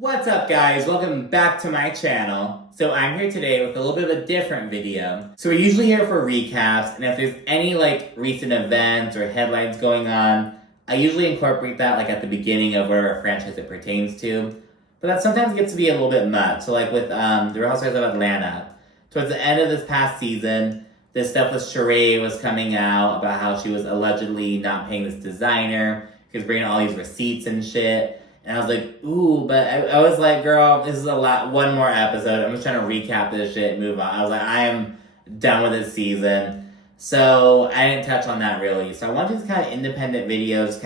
What's up, guys? Welcome back to my channel. So I'm here today with a little bit of a different video. So we're usually here for recaps, and if there's any recent events or headlines going on, I usually incorporate that at the beginning of whatever franchise it pertains to. But that sometimes gets to be a little bit much. So with the Housewives of Atlanta, towards the end of this past season, this stuff with Sheree was coming out about how she was allegedly not paying this designer. She was bringing all these receipts and shit. And I was like, ooh, but I was like, girl, this is a lot. One more episode. I'm just trying to recap this shit and move on. I was like, I am done with this season. So I didn't touch on that really. So I wanted to do kind of independent videos,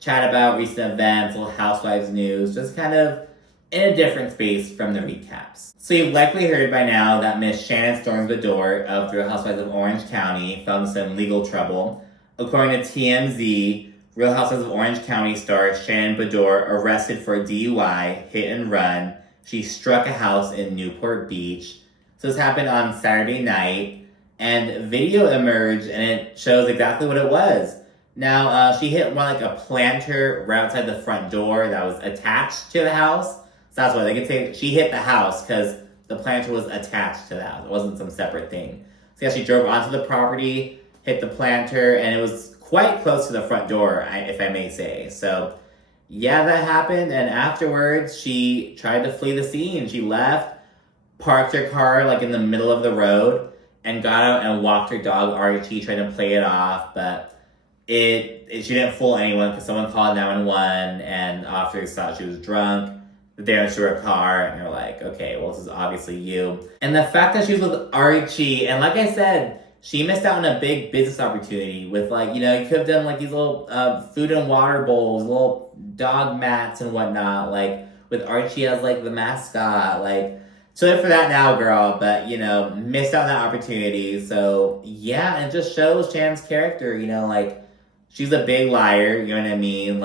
chat about recent events, little Housewives news, just kind of in a different space from the recaps. So you've likely heard by now that Miss Shannon Beador of the Housewives of Orange County found some legal trouble. According to TMZ, Real Housewives of Orange County star Shannon Beador arrested for a DUI, hit and run. She struck a house in Newport Beach. So this happened on Saturday night, and video emerged, and it shows exactly what it was. Now, she hit more a planter right outside the front door that was attached to the house. So that's why they could say she hit the house, because the planter was attached to the house. It wasn't some separate thing. So yeah, she drove onto the property, hit the planter, and it was quite close to the front door, if I may say. So, yeah, that happened. And afterwards, she tried to flee the scene. She left, parked her car in the middle of the road, and got out and walked her dog Archie, trying to play it off. But she didn't fool anyone because someone called 911, and officers thought she was drunk. They went to her car, and they're like, okay, well, this is obviously you. And the fact that she was with Archie, and like I said, she missed out on a big business opportunity with you could have done these little food and water bowls, little dog mats and whatnot, with Archie as the mascot, so for that now, girl, but missed out on that opportunity. So yeah, and it just shows Shannon's character, she's a big liar, you know what I mean?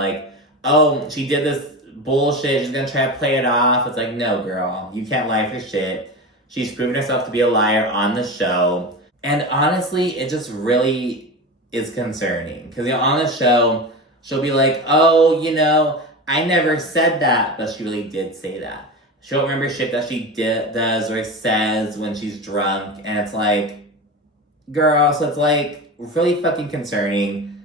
Oh, she did this bullshit, she's gonna try to play it off. It's no, girl, you can't lie for shit. She's proven herself to be a liar on the show. And honestly, it just really is concerning. Because, on the show, she'll be like, oh, I never said that. But she really did say that. She don't remember shit that she does or says when she's drunk. And it's girl, so it's really fucking concerning.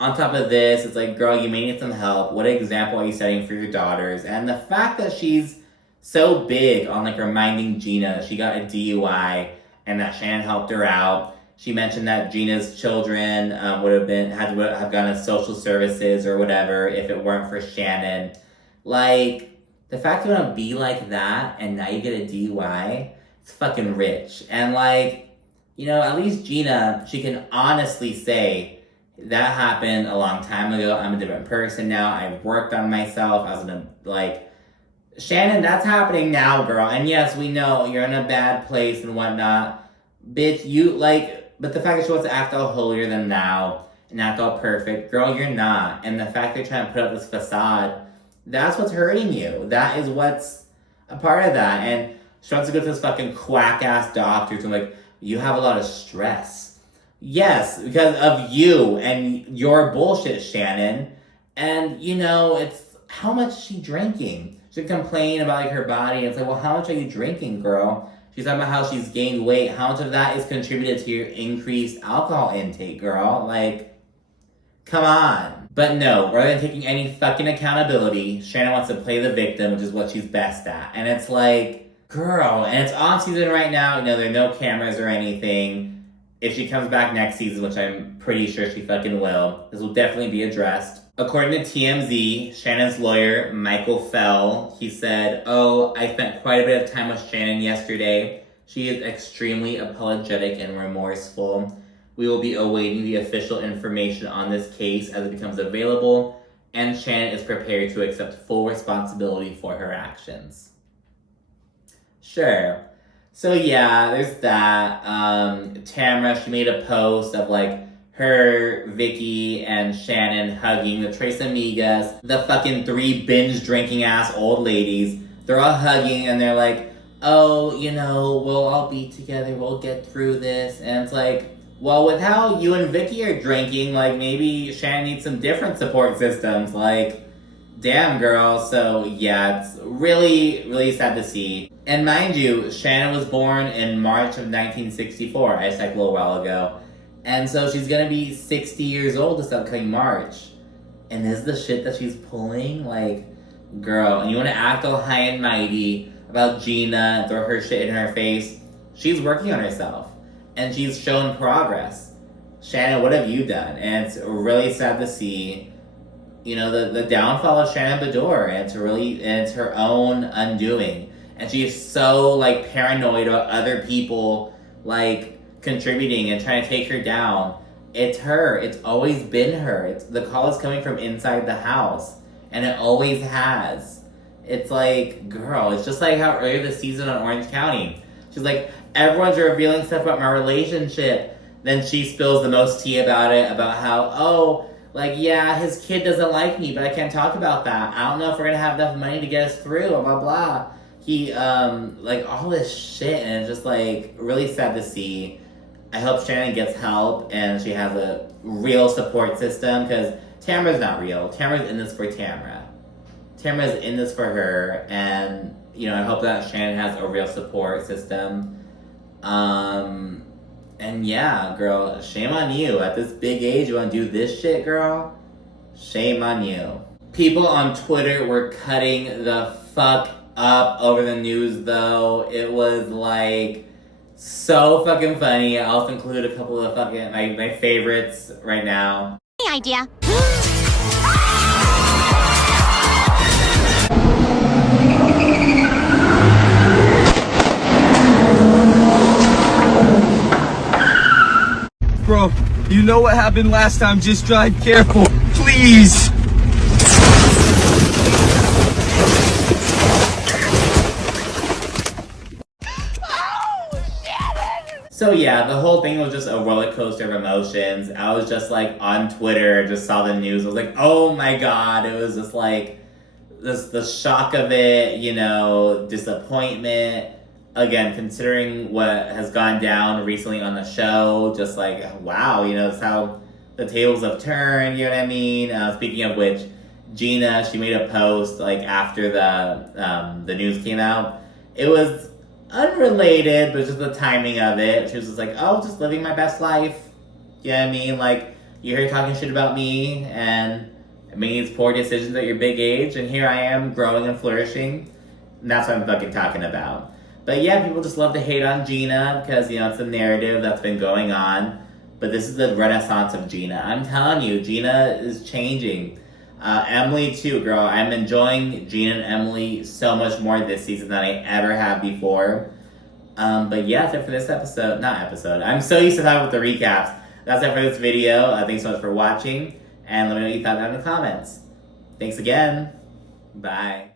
On top of this, it's girl, you may need some help. What example are you setting for your daughters? And the fact that she's so big on reminding Gina that she got a DUI and that Shannon helped her out. She mentioned that Gina's children would have gone to social services or whatever if it weren't for Shannon. The fact you want to be like that and now you get a DUI, it's fucking rich. And at least Gina, she can honestly say that happened a long time ago. I'm a different person now. I've worked on myself. I was in a Shannon, that's happening now, girl. And yes, we know you're in a bad place and whatnot. Bitch, but the fact that she wants to act all holier than thou and act all perfect, girl, you're not. And the fact they're trying to put up this facade, that's what's hurting you. That is what's a part of that. And she wants to go to this fucking quack-ass doctor to you have a lot of stress. Yes, because of you and your bullshit, Shannon. And, it's how much is she drinking? She complain about her body. It's well, how much are you drinking, girl? She's talking about how she's gained weight. How much of that is contributed to your increased alcohol intake, girl? Come on. But no, rather than taking any fucking accountability, Shannon wants to play the victim, which is what she's best at. And it's girl, and it's off season right now. There are no cameras or anything. If she comes back next season, which I'm pretty sure she fucking will, this will definitely be addressed. According to TMZ, Shannon's lawyer, Michael Fell, he said, I spent quite a bit of time with Shannon yesterday. She is extremely apologetic and remorseful. We will be awaiting the official information on this case as it becomes available, and Shannon is prepared to accept full responsibility for her actions. Sure. So yeah, there's that. Tamra, she made a post of her, Vicky, and Shannon hugging the Tres Amigas, the fucking 3 binge drinking ass old ladies. They're all hugging and they're we'll all be together, we'll get through this. And it's well, with how you and Vicky are drinking, maybe Shannon needs some different support systems. Damn, girl. So, yeah, it's really, really sad to see. And mind you, Shannon was born in March of 1964. I checked a little while ago. And so she's gonna be 60 years old this upcoming March. And this is the shit that she's pulling? Like, girl, and you wanna act all high and mighty about Gina and throw her shit in her face? She's working on herself. And she's shown progress. Shannon, what have you done? And it's really sad to see, you know, the downfall of Shannon Beador, and it's her own undoing. And she is so, like, paranoid about other people, like, contributing and trying to take her down. It's her. It's always been her. The call is coming from inside the house. And it always has. It's like, girl, it's just like how earlier this season on Orange County. She's like, everyone's revealing stuff about my relationship. Then she spills the most tea about it, about how, oh, like, yeah, his kid doesn't like me, but I can't talk about that. I don't know if we're gonna have enough money to get us through, blah, blah, blah. He, like, all this shit, and it's just, like, really sad to see. I hope Shannon gets help, and she has a real support system, because Tamara's not real. Tamara's in this for Tamara. Tamara's in this for her, and, you know, I hope that Shannon has a real support system. And yeah, girl, shame on you. At this big age, you want to do this shit, girl? Shame on you. People on Twitter were cutting the fuck up over the news, though. It was, like, so fucking funny. I'll also include a couple of fucking, my favorites right now. Any idea? Bro, you know what happened last time, just drive careful, please. So yeah, the whole thing was just a roller coaster of emotions. I was just like on Twitter, just saw the news. I was like, oh my god. It was just like the shock of it, you know, disappointment. Again, considering what has gone down recently on the show, just like, wow, you know, it's how the tables have turned, you know what I mean? Speaking of which, Gina, she made a post like after the news came out. It was unrelated, but just the timing of it. She was just like, oh, just living my best life. You know what I mean? Like, you're here talking shit about me and making these poor decisions at your big age, and here I am growing and flourishing. And that's what I'm fucking talking about. But yeah, people just love to hate on Gina because, you know, it's a narrative that's been going on. But this is the renaissance of Gina. I'm telling you, Gina is changing. Emily too, girl. I'm enjoying Gina and Emily so much more this season than I ever have before. But yeah, that's it for this episode. Not episode. I'm so used to talking with the recaps. That's it for this video. Thanks so much for watching. And let me know what you thought down in the comments. Thanks again. Bye.